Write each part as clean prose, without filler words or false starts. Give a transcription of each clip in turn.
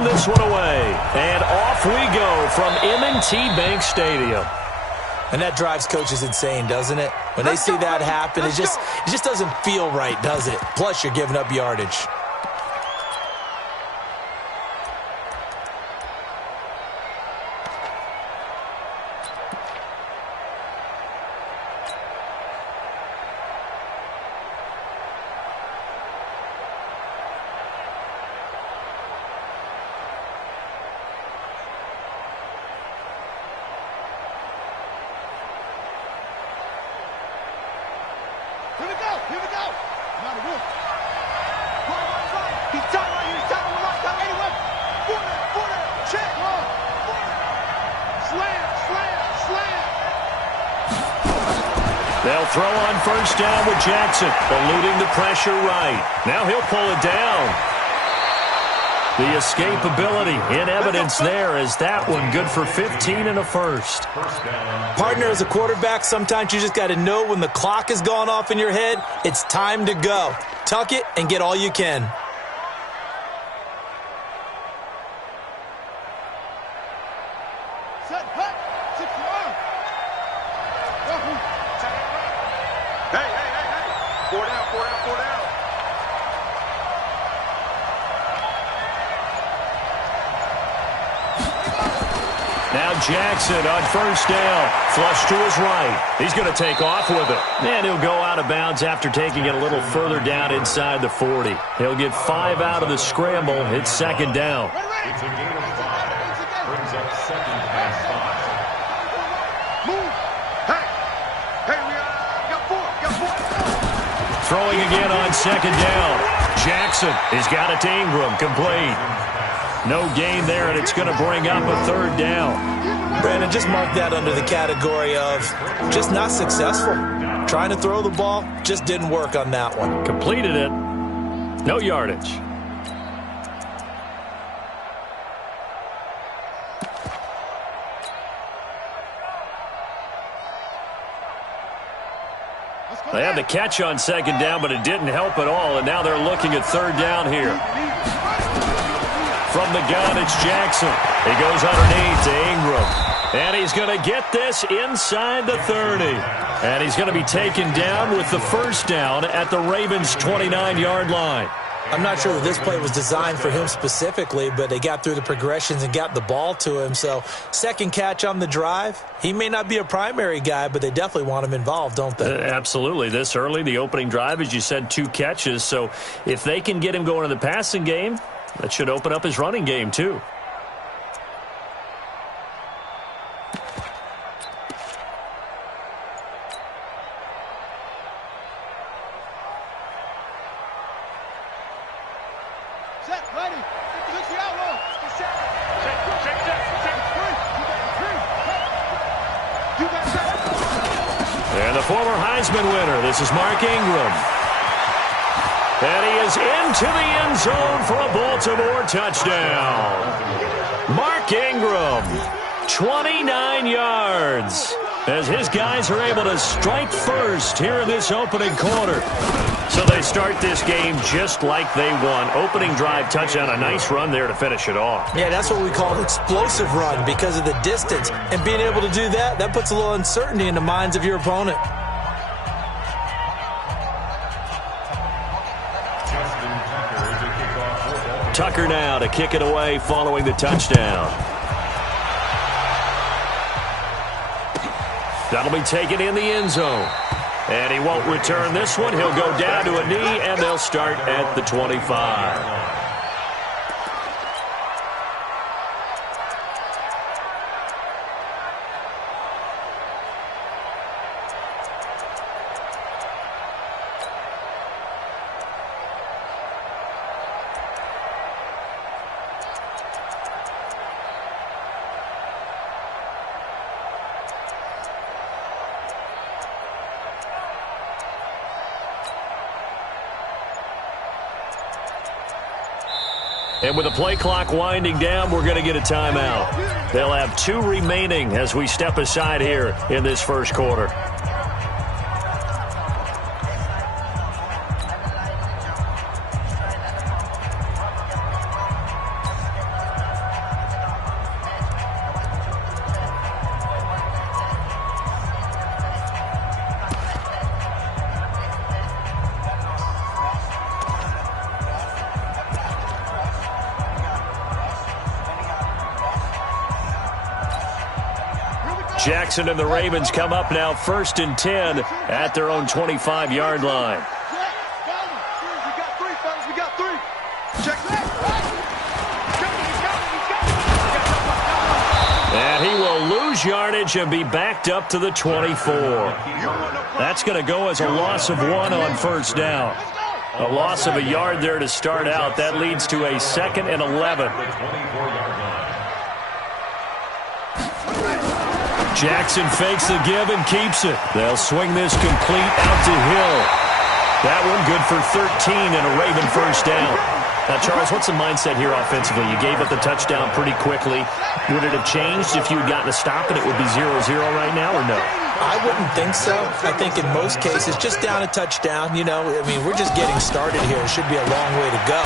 send this one away. And off we go from M&T Bank Stadium. And that drives coaches insane, doesn't it? When they see that happen, it just doesn't feel right, does it? Plus, you're giving up yardage. They'll throw on first down with Jackson, eluding the pressure right. Now he'll pull it down. The escapability in evidence there as that one good for 15 and a first. Partner, as a quarterback, sometimes you just got to know when the clock has gone off in your head, it's time to go. Tuck it and get all you can. Now Jackson on first down. Flush to his right. He's going to take off with it. And he'll go out of bounds after taking it a little further down inside the 40. He'll get 5 out of the scramble. It's second down. It's a gain of 5. Brings up second and 5. Move. Hey, we got 4. Throwing again on second down. Jackson has got it to Ingram. Complete. No gain there, and it's going to bring up a third down. Brandon, just mark that under the category of just not successful. Trying to throw the ball, just didn't work on that one. Completed it. No yardage. They had the catch on second down, but it didn't help at all, and now they're looking at third down here. From the gun, it's Jackson. He goes underneath to Ingram. And he's going to get this inside the 30. And he's going to be taken down with the first down at the Ravens' 29-yard line. I'm not sure that this play was designed for him specifically, but they got through the progressions and got the ball to him. So, second catch on the drive. He may not be a primary guy, but they definitely want him involved, don't they? Absolutely. This early, the opening drive, as you said, 2 catches. So, if they can get him going in the passing game, that should open up his running game, too. And the former Heisman winner, this is Mark Ingram. And he is into the end zone for a Baltimore touchdown. Mark Ingram, 29 yards, as his guys are able to strike first here in this opening quarter. So they start this game just like they won. Opening drive touchdown, a nice run there to finish it off. Yeah, that's what we call an explosive run because of the distance. And being able to do that, that puts a little uncertainty in the minds of your opponent. Tucker now to kick it away following the touchdown. That'll be taken in the end zone. And he won't return this one. He'll go down to a knee, and they'll start at the 25. And with the play clock winding down, we're going to get a timeout. They'll have 2 remaining as we step aside here in this first quarter. Jackson and the Ravens come up now 1st and 10 at their own 25-yard line. And he will lose yardage and be backed up to the 24. That's going to go as a loss of 1 on 1st down. A loss of a yard there to start out. That leads to a 2nd and 11. Jackson fakes the give and keeps it. They'll swing this complete out to Hill. That one good for 13 and a Raven 1st down. Now, Charles, what's the mindset here offensively? You gave up the touchdown pretty quickly. Would it have changed if you had gotten a stop and it would be 0-0 right now, or no? I wouldn't think so. I think in most cases, just down a touchdown, you know, I mean, we're just getting started here. It should be a long way to go.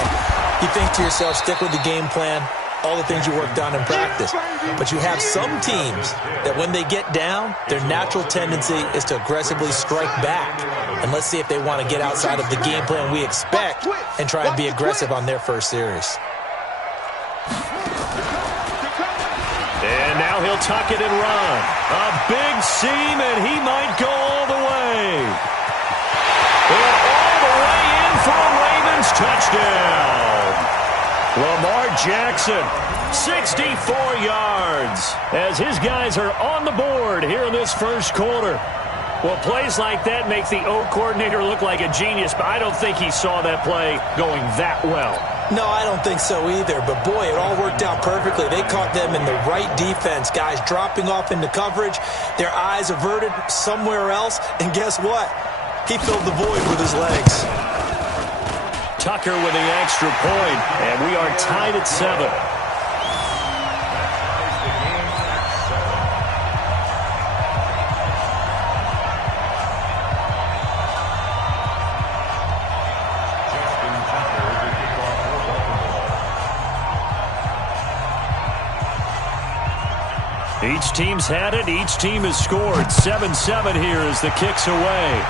You think to yourself, stick with the game plan, all the things you worked on in practice. But you have some teams that when they get down, their natural tendency is to aggressively strike back. And let's see if they want to get outside of the game plan we expect and try and be aggressive on their first series. And now he'll tuck it and run. A big seam, and he might go all the way. And all the way in for a Ravens touchdown. Lamar Jackson, 64 yards, as his guys are on the board here in this first quarter. Well, plays like that make the O coordinator look like a genius, but I don't think he saw that play going that well. No, I don't think so either, but boy, it all worked out perfectly. They caught them in the right defense, guys dropping off into coverage, their eyes averted somewhere else, and guess what? He filled the void with his legs. Tucker with the extra point, and we are tied at 7. Each team's had it. Each team has scored. 7-7 here as the kick's away.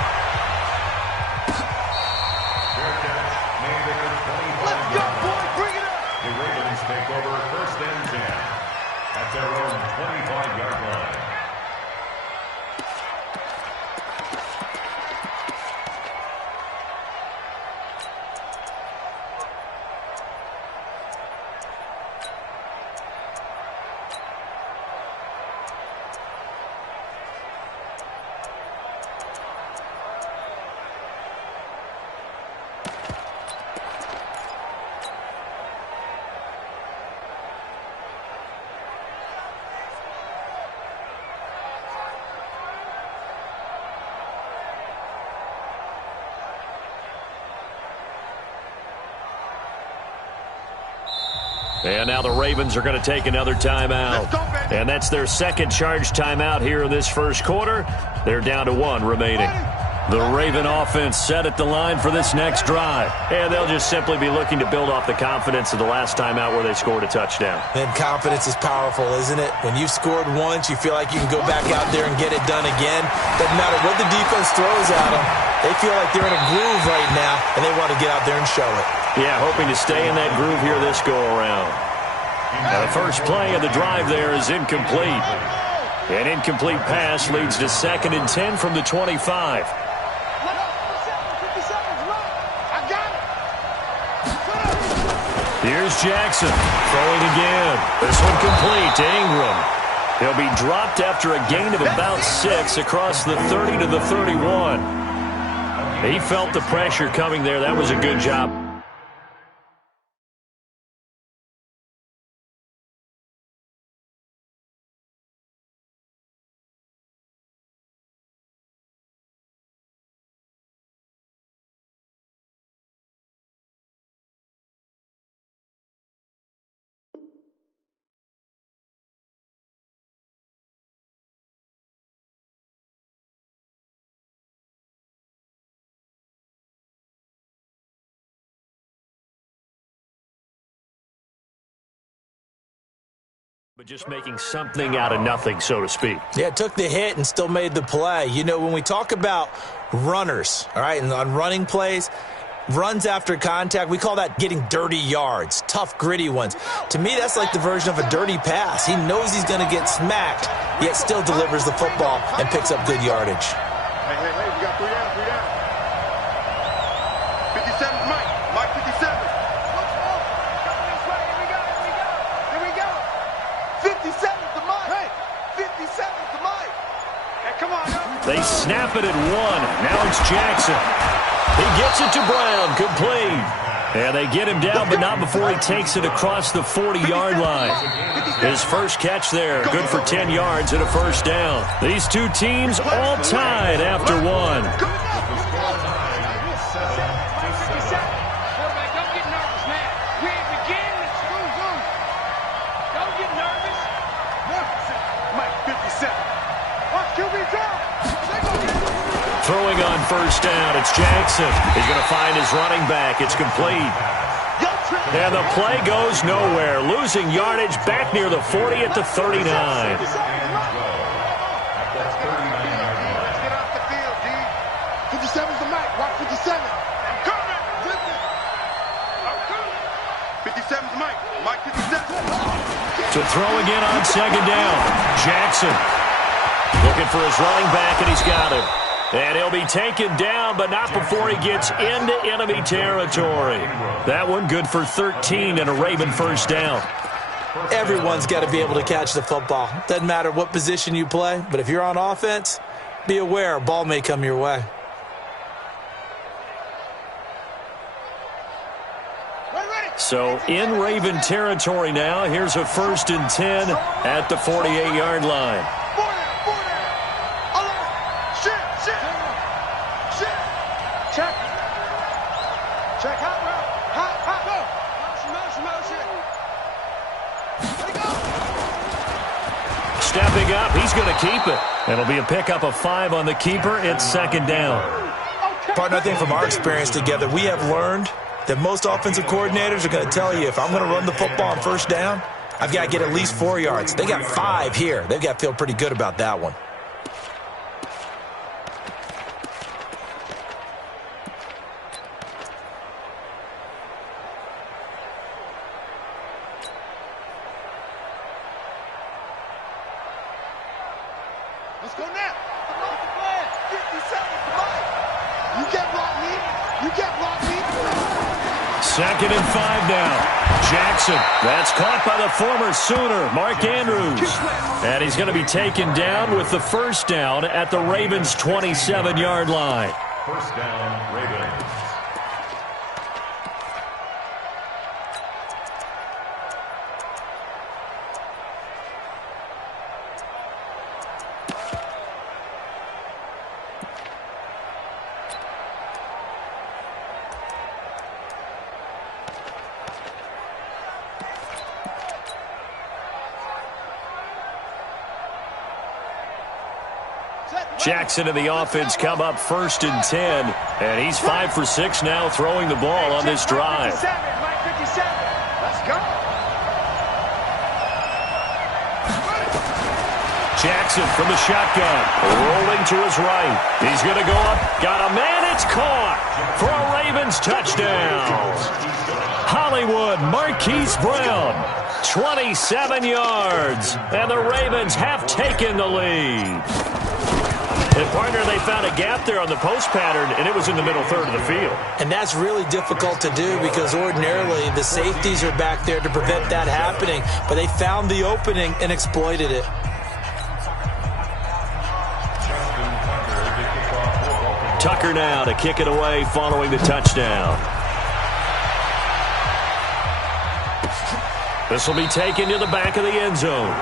Let's go, boy. Bring it up. The Ravens take over 1st and 10 at their own 25-yard line. And now the Ravens are going to take another timeout. And that's their second charge timeout here in this first quarter. They're down to 1 remaining. The Raven offense set at the line for this next drive. And they'll just simply be looking to build off the confidence of the last time out where they scored a touchdown. And confidence is powerful, isn't it? When you've scored once, you feel like you can go back out there and get it done again. Doesn't matter what the defense throws at them. They feel like they're in a groove right now, and they want to get out there and show it. Yeah, hoping to stay in that groove here this go-around. The first play of the drive there is incomplete. An incomplete pass leads to 2nd and 10 from the 25. Here's Jackson throwing again. This one complete to Ingram. He'll be dropped after a gain of about 6 across the 30 to the 31. He felt the pressure coming there. That was a good job. But just making something out of nothing, so to speak. Yeah, took the hit and still made the play. You know, when we talk about runners, all right, and on running plays, runs after contact. We call that getting dirty yards, tough, gritty ones. To me, that's like the version of a dirty pass. He knows he's going to get smacked, yet still delivers the football and picks up good yardage. Hey, we got 3 down, 3 down. 57's Mike. Mike 57. Coming this way. Here we go. 57's the Mike. Hey, 57's the Mike. Hey, come on. They snap it at 1. Now it's Jackson. He gets it to Brown, complete. And they get him down, but not before he takes it across the 40-yard line. His first catch there, good for 10 yards and a first down. These two teams all tied after 1. Throwing on first down, it's Jackson. He's going to find his running back. It's complete. And the play goes nowhere. Losing yardage back near the 40 at the 39. Let's get off the field, D. 57's the Mike. Watch 57. I'm coming. 57's Mike. Mike 57. To throw again on second down. Jackson looking for his running back, and he's got him. And he'll be taken down, but not before he gets into enemy territory. That one good for 13 and a Raven first down. Everyone's got to be able to catch the football. Doesn't matter what position you play, but if you're on offense, be aware a ball may come your way. So in Raven territory now, here's a 1st and 10 at the 48-yard line. Check hot route. Hot, go. Motion. Stepping up, he's going to keep it. It'll be a pickup of 5 on the keeper. It's second down. Partner, I think from our experience together, we have learned that most offensive coordinators are going to tell you, if I'm going to run the football on first down, I've got to get at least 4 yards. They got 5 here. They've got to feel pretty good about that one. Let's go now. The plan. 57. You can't block me. You can't block me. 2nd and 5 now. Jackson. That's caught by the former Sooner, Mark Andrews. And he's going to be taken down with the first down at the Ravens' 27-yard line. First down, Ravens. Jackson and the offense come up 1st and 10, and he's 5 for 6 now throwing the ball on this drive. Let's go. Jackson from the shotgun, rolling to his right. He's going to go up, got a man, it's caught for a Ravens touchdown. Hollywood Marquise Brown, 27 yards, and the Ravens have taken the lead. And, partner, they found a gap there on the post pattern, and it was in the middle third of the field. And that's really difficult to do because ordinarily the safeties are back there to prevent that happening. But they found the opening and exploited it. Tucker now to kick it away following the touchdown. This will be taken to the back of the end zone.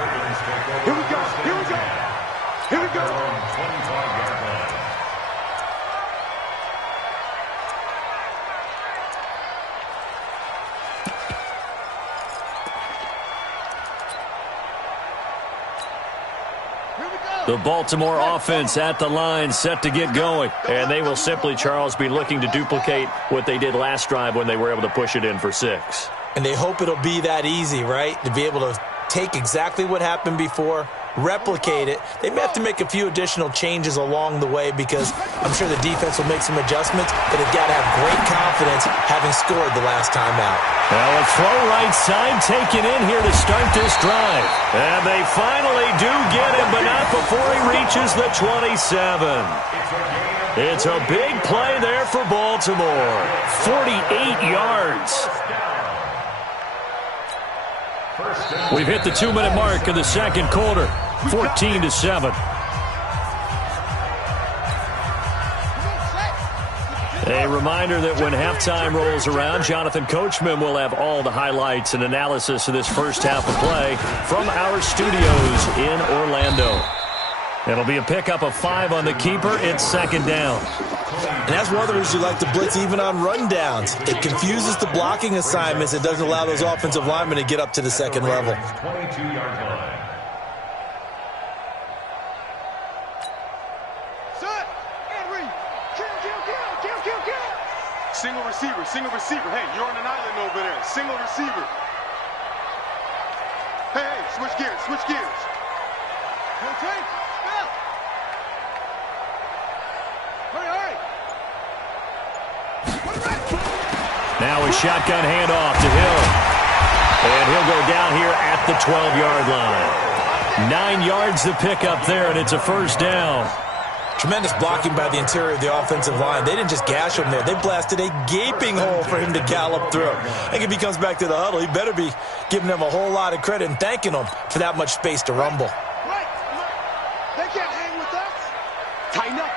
Here we go. Here we go. Here we go. The Baltimore offense at the line set to get going. And they will simply, Charles, be looking to duplicate what they did last drive when they were able to push it in for 6. And they hope it'll be that easy, right? To be able to take exactly what happened before replicate it. They may have to make a few additional changes along the way because I'm sure the defense will make some adjustments, but they've got to have great confidence having scored the last time out. Well, a throw right side taken in here to start this drive. And they finally do get him, but not before he reaches the 27. It's a big play there for Baltimore. 48 yards. We've hit the 2-minute mark of the second quarter. 14-7. A reminder that when halftime rolls around, Jonathan Coachman will have all the highlights and analysis of this first half of play from our studios in Orlando. It'll be a pickup of 5 on the keeper. It's second down. And that's one of the reasons you like to blitz even on rundowns. It confuses the blocking assignments. It doesn't allow those offensive linemen to get up to the second level. 22-yard line. Set and read. Kill. Single receiver. Hey, you're on an island over there. Single receiver. Hey, switch gears. Rotate. Step. Hurry. Now a shotgun handoff to Hill. And he'll go down here at the 12-yard line. 9 yards to pick up there, and it's a first down. Tremendous blocking by the interior of the offensive line. They didn't just gash him there. They blasted a gaping hole for him to gallop through. I think if he comes back to the huddle, he better be giving them a whole lot of credit and thanking them for that much space to rumble. Right. They can't hang with us. Tighten up.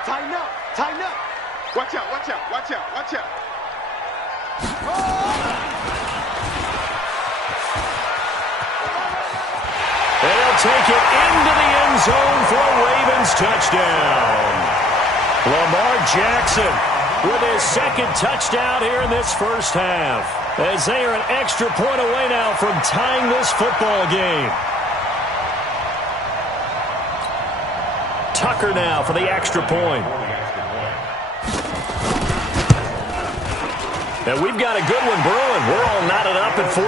Watch out. They'll take it into the end zone for a Ravens touchdown. Lamar Jackson with his second touchdown here in this first half, as they are an extra point away now from tying this football game. Tucker now for the extra point. And we've got a good one brewing. We're all knotted up at 14.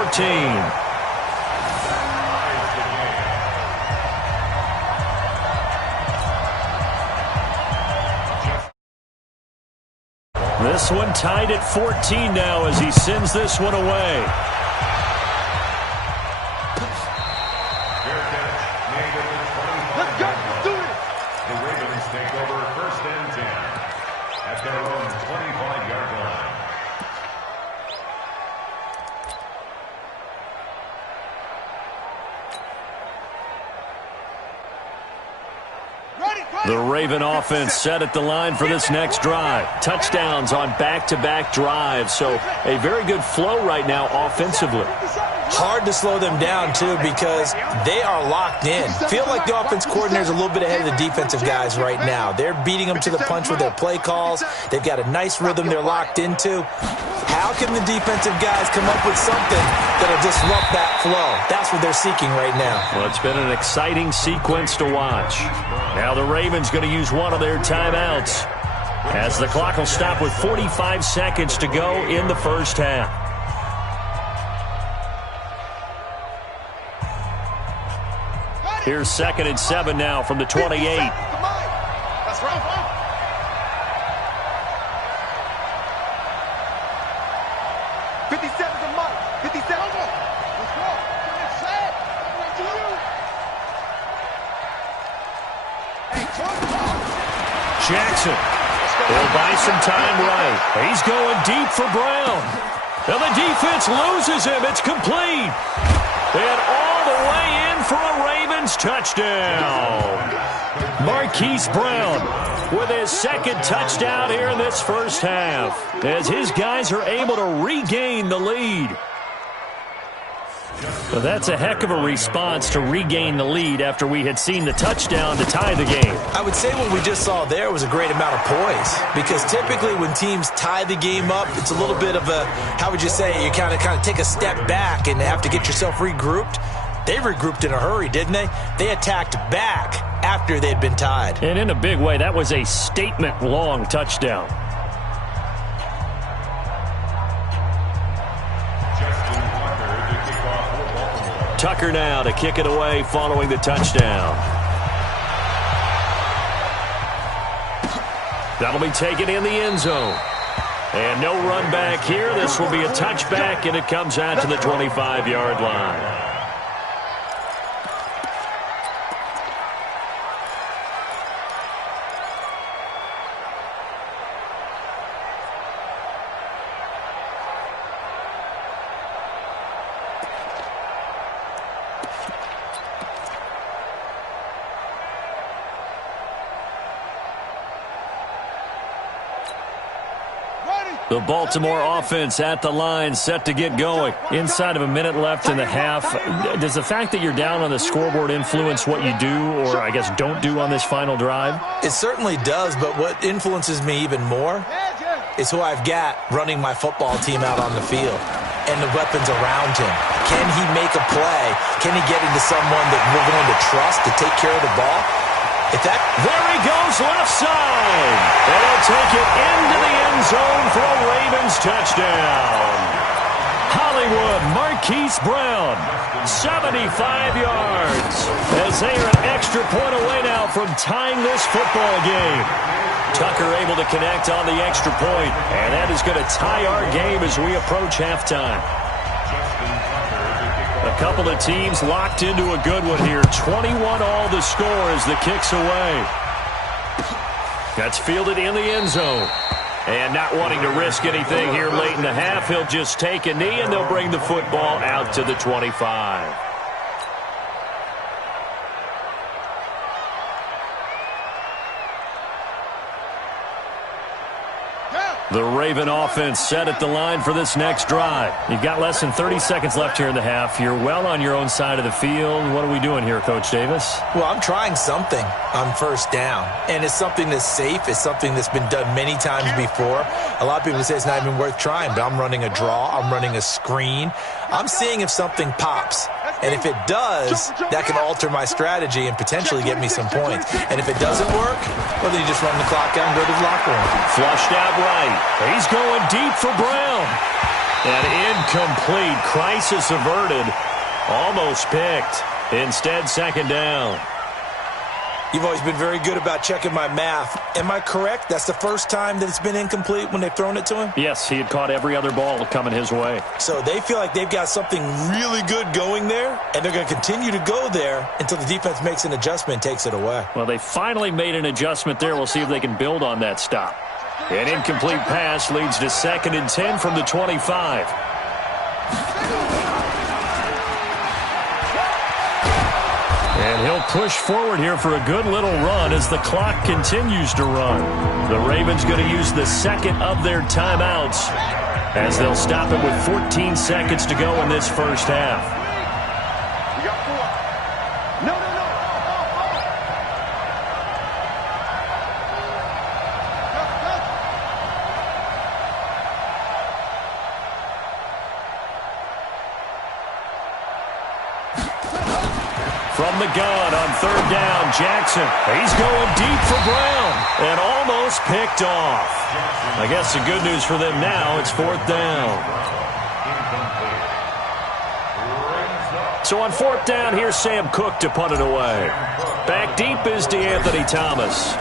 This one tied at 14 now as he sends this one away. Let's do it. The Ravens take over first and 10 at their own 25-yard line. The Raven offense set at the line for this next drive. Touchdowns on back-to-back drives, so a very good flow right now offensively. Hard to slow them down, too, because they are locked in. Feel like the offense coordinator is a little bit ahead of the defensive guys right now. They're beating them to the punch with their play calls. They've got a nice rhythm they're locked into. How can the defensive guys come up with something that'll disrupt that flow? That's what they're seeking right now. Well, it's been an exciting sequence to watch. Now the Ravens going to use one of their timeouts, as the clock will stop with 45 seconds to go in the first half. Here's 2nd and 7 now from the 28. That's right. 57 to Mike. 57. Let's go. Set. To you. Jackson will buy some time right. He's going deep for Brown. And the defense loses him. It's complete. And all the way in for a Ravens touchdown. Marquise Brown with his second touchdown here in this first half, as his guys are able to regain the lead. Well, that's a heck of a response to regain the lead after we had seen the touchdown to tie the game. I would say what we just saw there was a great amount of poise, because typically when teams tie the game up, it's a little bit of a, how would you say, you kind of take a step back and have to get yourself regrouped. They regrouped in a hurry, didn't they? They attacked back after they'd been tied. And in a big way, that was a statement-long touchdown. Tucker now to kick it away following the touchdown. That'll be taken in the end zone. And no run back here. This will be a touchback, and it comes out to the 25-yard line. The Baltimore offense at the line, set to get going. Inside of a minute left in the half. Does the fact that you're down on the scoreboard influence what you do, or I guess don't do on this final drive? It certainly does, but what influences me even more is who I've got running my football team out on the field and the weapons around him. Can he make a play? Can he get into someone that we're going to trust to take care of the ball? There he goes left side. And he'll take it into the end zone for a Ravens touchdown. Hollywood Marquise Brown, 75 yards. As they are an extra point away now from tying this football game. Tucker able to connect on the extra point, and that is going to tie our game as we approach halftime. A couple of teams locked into a good one here. 21 all the score as the kick's away. That's fielded in the end zone. And not wanting to risk anything here late in the half, he'll just take a knee, and they'll bring the football out to the 25. The Raven offense set at the line for this next drive. You've got less than 30 seconds left here in the half. You're well on your own side of the field. What are we doing here, Coach Davis? Well, I'm trying something on first down, and it's something that's safe. It's something that's been done many times before. A lot of people say it's not even worth trying, but I'm running a draw. I'm running a screen. I'm seeing if something pops. And if it does, that can alter my strategy and potentially get me some points. And if it doesn't work, well, then you just run the clock out and go to the locker room. Flushed out right. He's going deep for Brown. And incomplete. Crisis averted. Almost picked. Instead, second down. You've always been very good about checking my math. Am I correct? That's the first time that it's been incomplete when they've thrown it to him? Yes, he had caught every other ball coming his way. So they feel like they've got something really good going there, and they're going to continue to go there until the defense makes an adjustment and takes it away. Well, they finally made an adjustment there. We'll see if they can build on that stop. An incomplete pass leads to 2nd and 10 from the 25. And he'll push forward here for a good little run as the clock continues to run. The Ravens going to use the second of their timeouts as they'll stop it with 14 seconds to go in this first half. We got 4. No. From the gun on 3rd down, Jackson. He's going deep for Brown and almost picked off. I guess the good news for them now, it's 4th down. So on 4th down, here's Sam Cook to punt it away. Back deep is DeAnthony Thomas.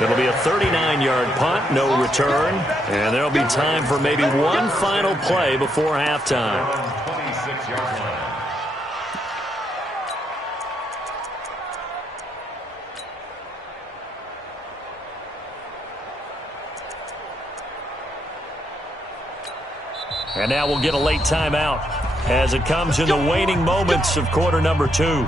It'll be a 39-yard punt, no return, and there'll be time for maybe one final play before halftime. 26-yard line. And now we'll get a late timeout as it comes in the waning moments of quarter number 2.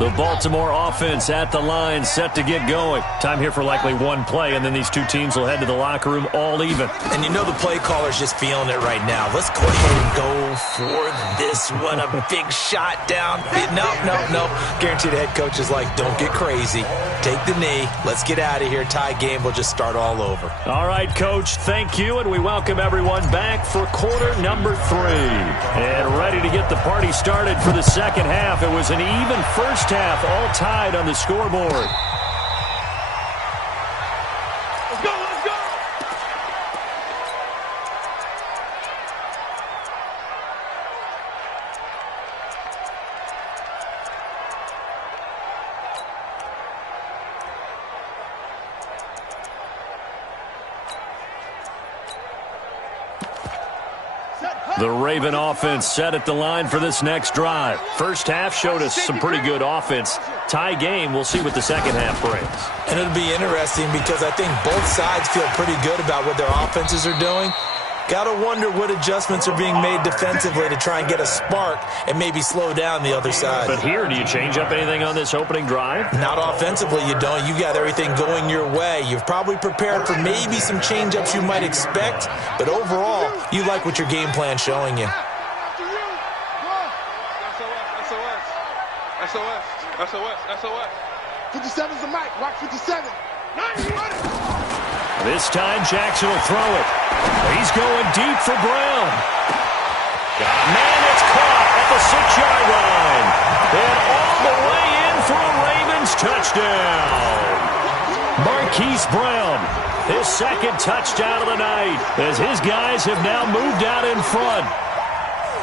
The Baltimore offense at the line, set to get going. Time here for likely one play, and then these two teams will head to the locker room all even. And you know the play caller's just feeling it right now. Let's go ahead and go for this one. A big shot down. Nope. Guaranteed the head coach is like, don't get crazy. Take the knee. Let's get out of here. Tie game. We'll just start all over. All right, Coach, thank you, and we welcome everyone back for quarter number 3. And ready to get the party started for the second half. It was an even first first half, all tied on the scoreboard. Let's go, let's go! The Raven offense set at the line for this next drive. First half showed us some pretty good offense. Tie game, we'll see what the second half brings. And it'll be interesting because I think both sides feel pretty good about what their offenses are doing. Got to wonder what adjustments are being made defensively to try and get a spark and maybe slow down the other side. But here, do you change up anything on this opening drive? Not offensively, you don't. You got everything going your way. You've probably prepared for maybe some change-ups you might expect, but overall, you like what your game plan's showing you. SOS. 57's the mic. Watch 57. This time, Jackson will throw it. He's going deep for Brown. Man, it's caught at the 6-yard line. And all the way in for a Ravens touchdown. Marquise Brown, his second touchdown of the night, as his guys have now moved out in front.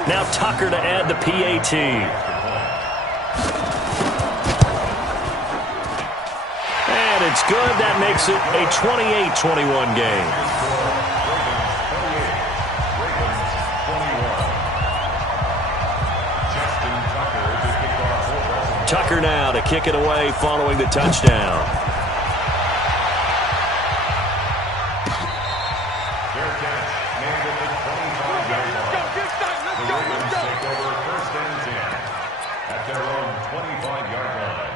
Now Tucker to add the PAT. And it's good. That makes it a 28-21 game. Tucker now to kick it away following the touchdown. Fair catch made at the 25-yard line. The Ravens take over first and 10 at their own 25-yard line.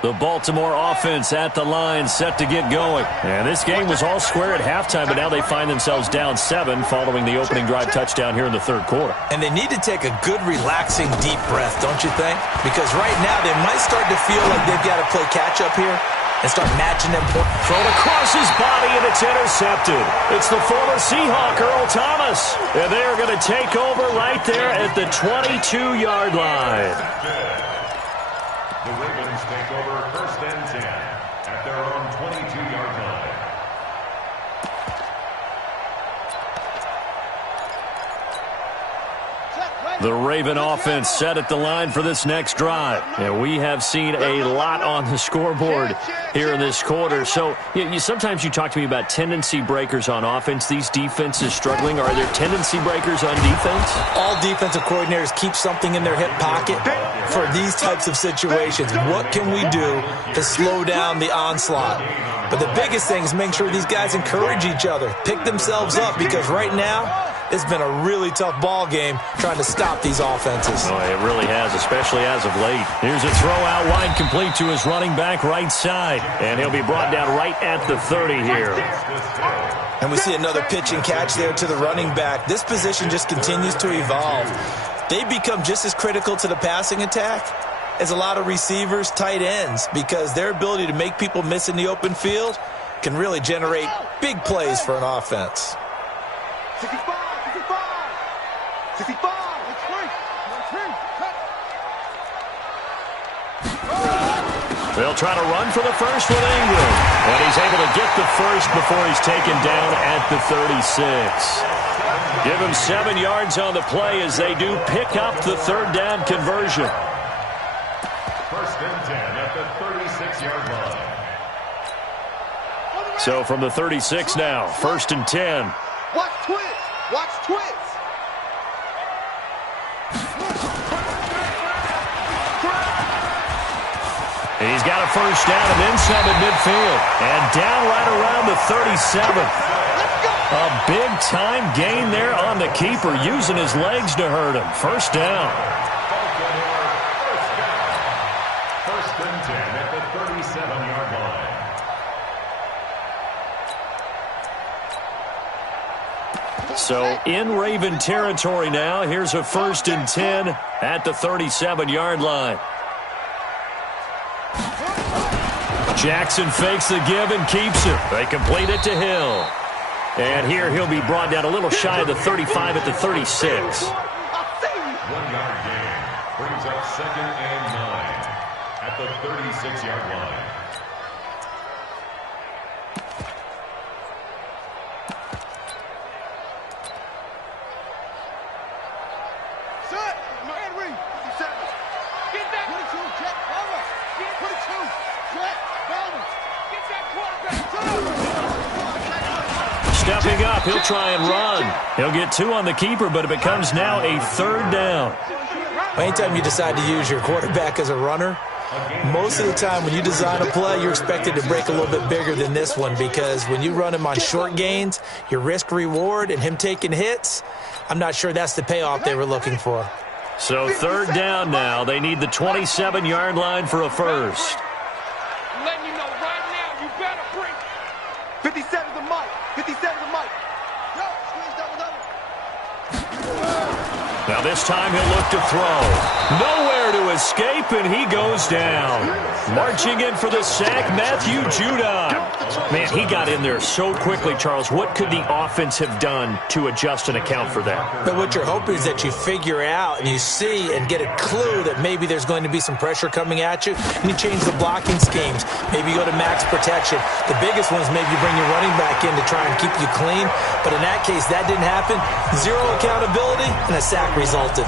The Baltimore offense at the line, set to get going. And this game was all square at halftime, but now they find themselves down 7 following the opening drive touchdown here in the third quarter. And they need to take a good, relaxing, deep breath, don't you think? Because right now they might start to feel like they've got to play catch-up here and start matching them. Thrown across his body, and it's intercepted. It's the former Seahawk, Earl Thomas. And they are going to take over right there at the 22-yard line. The Ravens take over first and 10 at their own 22-yard line. The Raven offense set at the line for this next drive. And we have seen a lot on the scoreboard here in this quarter. So sometimes you talk to me about tendency breakers on offense. These defenses struggling. Are there tendency breakers on defense? All defensive coordinators keep something in their hip pocket for these types of situations. What can we do to slow down the onslaught? But the biggest thing is make sure these guys encourage each other, pick themselves up, because right now it's been a really tough ball game trying to stop these offenses. Oh, it really has, especially as of late. Here's a throw out wide, complete to his running back right side. And he'll be brought down right at the 30 here. And we see another pitch and catch there to the running back. This position just continues to evolve. They become just as critical to the passing attack as a lot of receivers, tight ends, because their ability to make people miss in the open field can really generate big plays for an offense. 65. They'll try to run for the first with Ingram. And he's able to get the first before he's taken down at the 36. Give him 7 yards on the play as they do pick up the third down conversion. First and 10 at the 36-yard line. So from the 36 now, first and 10. Watch twist. Watch twist. He's got a first down and then some at midfield. And down right around the 37. A big-time gain there on the keeper, using his legs to hurt him. First down. First and 10 at the 37-yard line. So in Raven territory now. Here's a first and 10 at the 37-yard line. Jackson fakes the give and keeps it. They complete it to Hill. And here he'll be brought down a little shy of the 35 at the 36. 1 yard gain brings up 2nd and 9 at the 36-yard line. Set. Man, read. 57. Get that. 22. Jet. Over. 22. Jet. Bowman. Get that quarterback. Stepping up, he'll try and run. He'll get 2 on the keeper, but it becomes now a 3rd down. Anytime you decide to use your quarterback as a runner, most of the time when you design a play, you're expected to break a little bit bigger than this one, because when you run him on short gains, your risk-reward and him taking hits, I'm not sure that's the payoff they were looking for. So 3rd down now. They need the 27-yard line for a first. Letting you know right now, you better bring 57 to Mike. 57 to Mike. Yo, squeeze double. Now this time he'll look to throw. Nowhere to escape, and he goes down. Marching in for the sack, Matthew Judon. Man, he got in there so quickly, Charles. What could the offense have done to adjust and account for that? But what you're hoping is that you figure out and you see and get a clue that maybe there's going to be some pressure coming at you, and you change the blocking schemes. Maybe you go to max protection. The biggest one is maybe you bring your running back in to try and keep you clean. But in that case, that didn't happen. 0 accountability, and a sack resulted.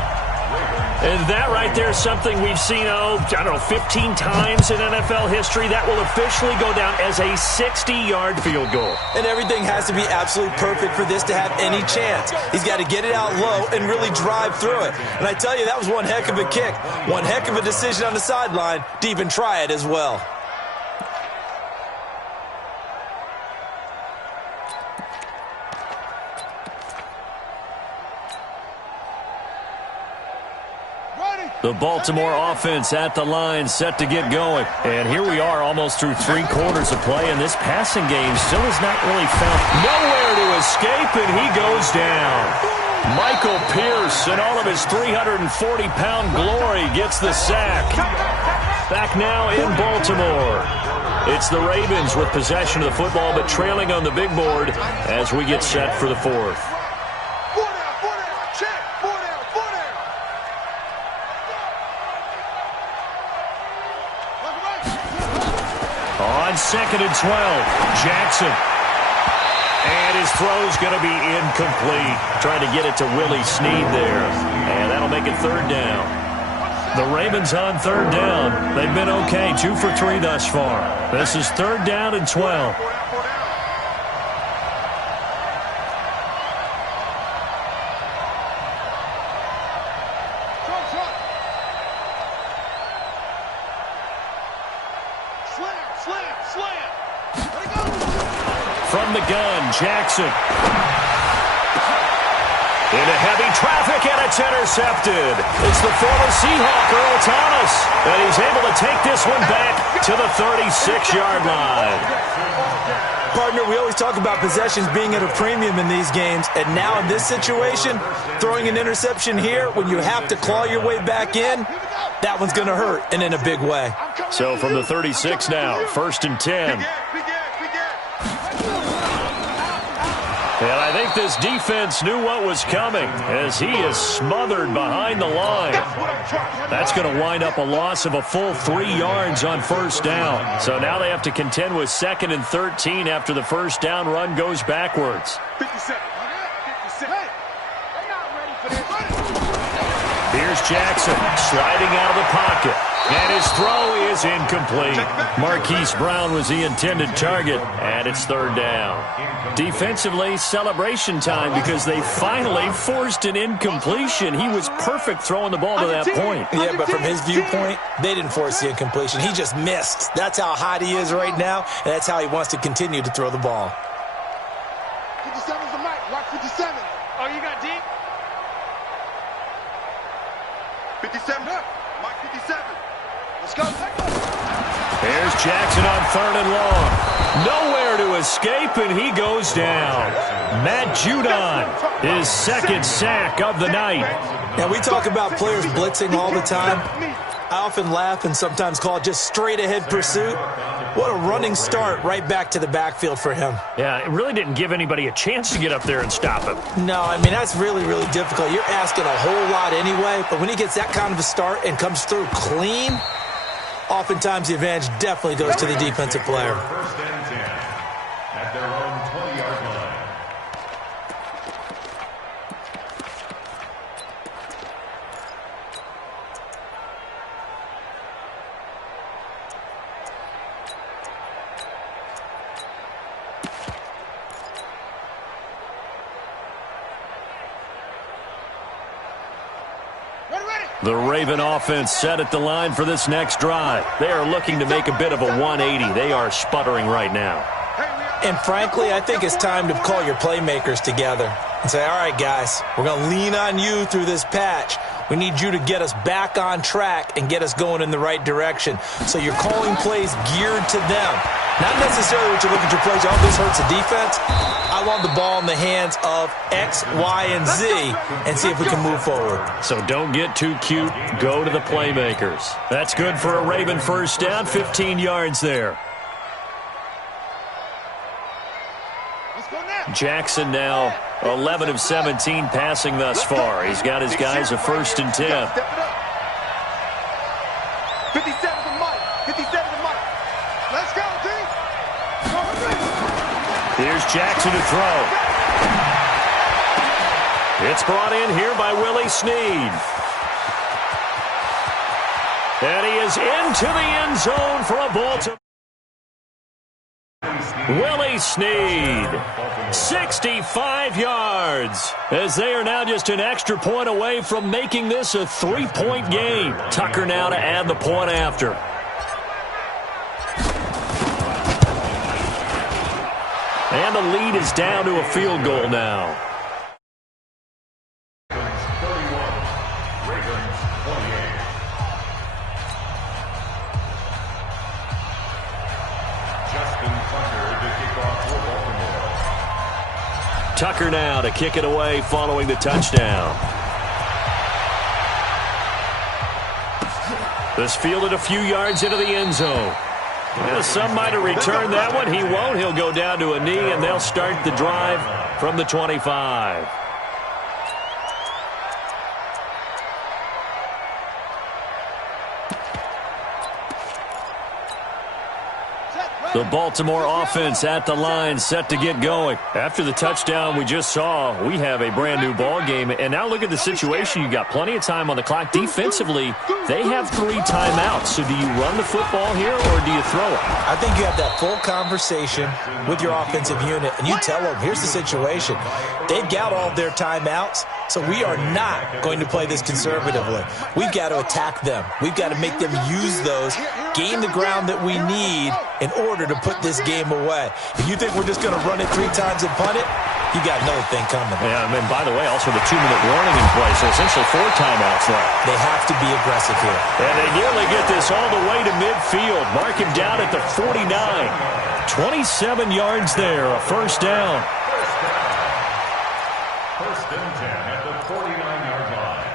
And that right there is something we've seen, 15 times in NFL history. That will officially go down as a 60-yard field goal. And everything has to be absolutely perfect for this to have any chance. He's got to get it out low and really drive through it. And I tell you, that was one heck of a kick. One heck of a decision on the sideline to even try it as well. The Baltimore offense at the line, set to get going. And here we are almost through 3 quarters of play, and this passing game still has not really found nowhere to escape, and he goes down. Michael Pierce, in all of his 340-pound glory, gets the sack. Back now in Baltimore. It's the Ravens with possession of the football, but trailing on the big board as we get set for the 4th. On 2nd and 12, Jackson. And his throw's going to be incomplete. Trying to get it to Willie Snead there. And that'll make it 3rd down. The Ravens on 3rd down. They've been okay, 2 for 3 thus far. This is 3rd down and 12. From the gun, Jackson. Into heavy traffic, and it's intercepted. It's the former Seahawk, Earl Thomas. And he's able to take this one back to the 36-yard line. Partner, we always talk about possessions being at a premium in these games. And now in this situation, throwing an interception here when you have to claw your way back in, that one's going to hurt, and in a big way. So from the 36 now, 1st and 10. And I think this defense knew what was coming as he is smothered behind the line. That's going to wind up a loss of a full 3 yards on 1st down. So now they have to contend with 2nd and 13 after the 1st down run goes backwards. 57. Here's Jackson sliding out of the pocket. And his throw is incomplete. Marquise Brown was the intended target, and it's 3rd down. Defensively, celebration time because they finally forced an incompletion. He was perfect throwing the ball to that point. Yeah, but from his viewpoint, they didn't force the incompletion. He just missed. That's how hot he is right now, and that's how he wants to continue to throw the ball. 57's the mic. Watch 57. Oh, you got deep? 57. Mike 57. Let's go. There's Jackson on 3rd and long. Nowhere to escape, and he goes down. Matt Judon, his 2nd sack of the night. Now, we talk about players blitzing all the time. I often laugh and sometimes call it just straight-ahead pursuit. What a running start right back to the backfield for him. Yeah, it really didn't give anybody a chance to get up there and stop him. No, I mean, that's really, really difficult. You're asking a whole lot anyway, but when he gets that kind of a start and comes through clean, oftentimes the advantage definitely goes to the defensive player. First and 10 at their own 20-yard line. The Raven offense set at the line for this next drive. They are looking to make a bit of a 180. They are sputtering right now. And frankly, I think it's time to call your playmakers together and say, all right, guys, we're going to lean on you through this patch. We need you to get us back on track and get us going in the right direction. So you're calling plays geared to them. Not necessarily what you look at your plays. Oh, this hurts the defense. I want the ball in the hands of X, Y, and Z and see if we can move forward. So don't get too cute. Go to the playmakers. That's good for a Raven first down, 15 yards there. Jackson now 11 of 17 passing thus far. He's got his guys a 1st and 10. 57 to Mike. 57 to Mike. Let's go, D. Here's Jackson to throw. It's brought in here by Willie Snead. And he is into the end zone for a Baltimore. Willie Snead, 65 yards, as they are now just an extra point away from making this a 3-point game. Tucker now to add the point after. And the lead is down to a field goal now. Tucker now to kick it away following the touchdown. This fielded a few yards into the end zone. Some might have returned that one. He won't. He'll go down to a knee, and they'll start the drive from the 25. The Baltimore offense at the line, set to get going. After the touchdown we just saw, we have a brand-new ball game. And now look at the situation. You got plenty of time on the clock. Defensively, they have 3 timeouts. So do you run the football here or do you throw it? I think you have that full conversation with your offensive unit, and you tell them, here's the situation. They've got all of their timeouts, so we are not going to play this conservatively. We've got to attack them. We've got to make them use those, gain the ground that we need in order to put this game away. If you think we're just going to run it 3 times and punt it, you got another thing coming. Yeah, and by the way, also the 2-minute warning in place, so essentially 4 timeouts left. They have to be aggressive here. And they nearly get this all the way to midfield. Mark him down at the 49. 27 yards there, a 1st down. First and 10 at the 49-yard line.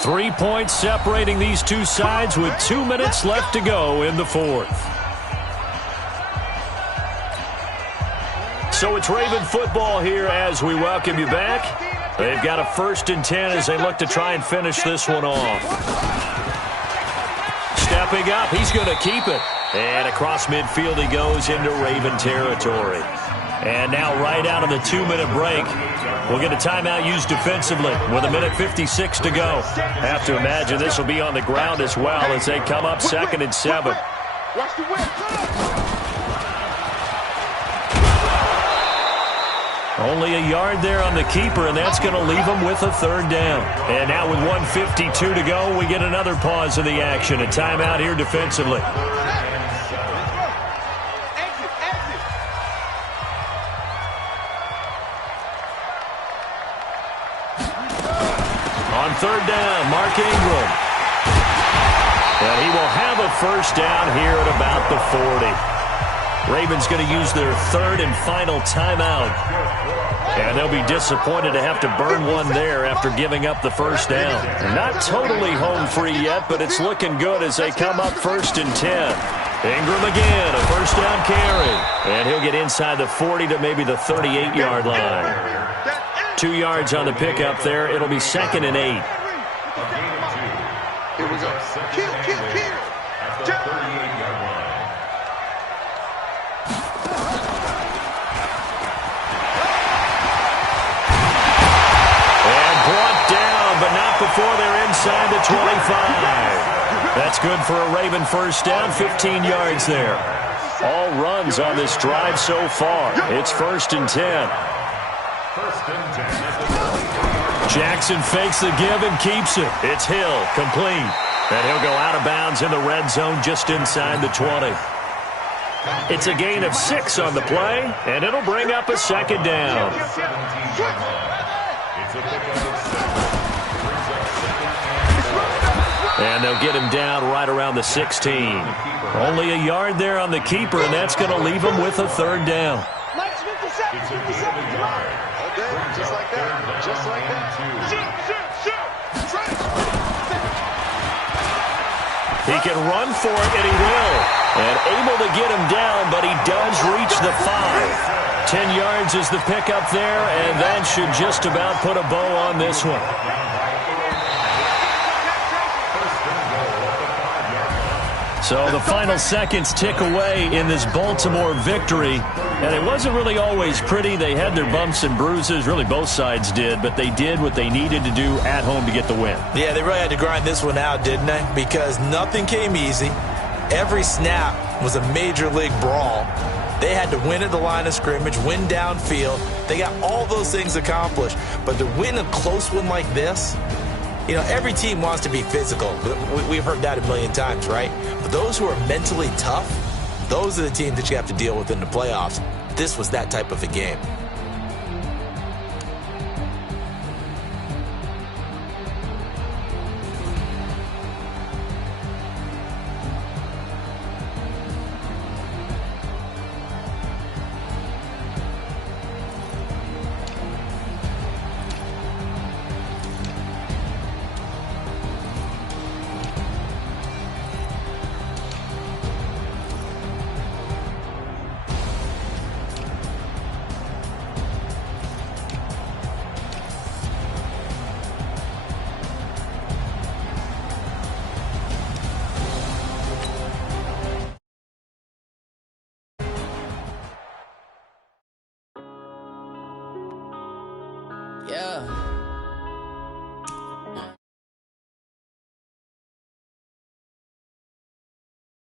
3 points separating these two sides with 2 minutes left to go in the 4th. So it's Raven football here as we welcome you back. They've got a 1st and 10 as they look to try and finish this one off. Stepping up, he's going to keep it. And across midfield he goes into Raven territory. And now right out of the 2-minute break, we'll get a timeout used defensively with 1:56 to go. Have to imagine this will be on the ground as well as they come up 2nd and 7. Watch the whip. Only a yard there on the keeper, and that's going to leave them with a 3rd down. And now with 1:52 to go, we get another pause in the action. A timeout here defensively. On 3rd down, Mark Ingram. And he will have a 1st down here at about the 40. Ravens going to use their third and final timeout. And they'll be disappointed to have to burn one there after giving up the first down. Not totally home free yet, but it's looking good as they come up 1st and 10. Ingram again, a first down carry. And he'll get inside the 40 to maybe the 38-yard line. 2 yards on the pickup there. It'll be 2nd and 8. Here we go. Kill. At the 38-yard line. And brought down, but not before they're inside the 25. That's good for a Raven first down, 15 yards there. All runs on this drive so far. It's 1st and 10. 1st and 10 at the 20. Jackson fakes the give and keeps it. It's Hill, complete. And he'll go out of bounds in the red zone just inside the 20. It's a gain of 6 on the play, and it'll bring up a 2nd down. It's a pickup of 6. And they'll get him down right around the 16. Only a yard there on the keeper, and that's going to leave him with a 3rd down. Mike's 57. 57. Come on. Okay, just like that. Just like that. Shoot. He can run for it, and he will. And able to get him down, but he does reach the 5. 10 yards is the pickup there, and that should just about put a bow on this one. So the final seconds tick away in this Baltimore victory. And it wasn't really always pretty. They had their bumps and bruises. Really, both sides did. But they did what they needed to do at home to get the win. Yeah, they really had to grind this one out, didn't they? Because nothing came easy. Every snap was a major league brawl. They had to win at the line of scrimmage, win downfield. They got all those things accomplished. But to win a close one like this, you know, every team wants to be physical. We've heard that a million times, right? But those who are mentally tough, those are the teams that you have to deal with in the playoffs. This was that type of a game. Yeah.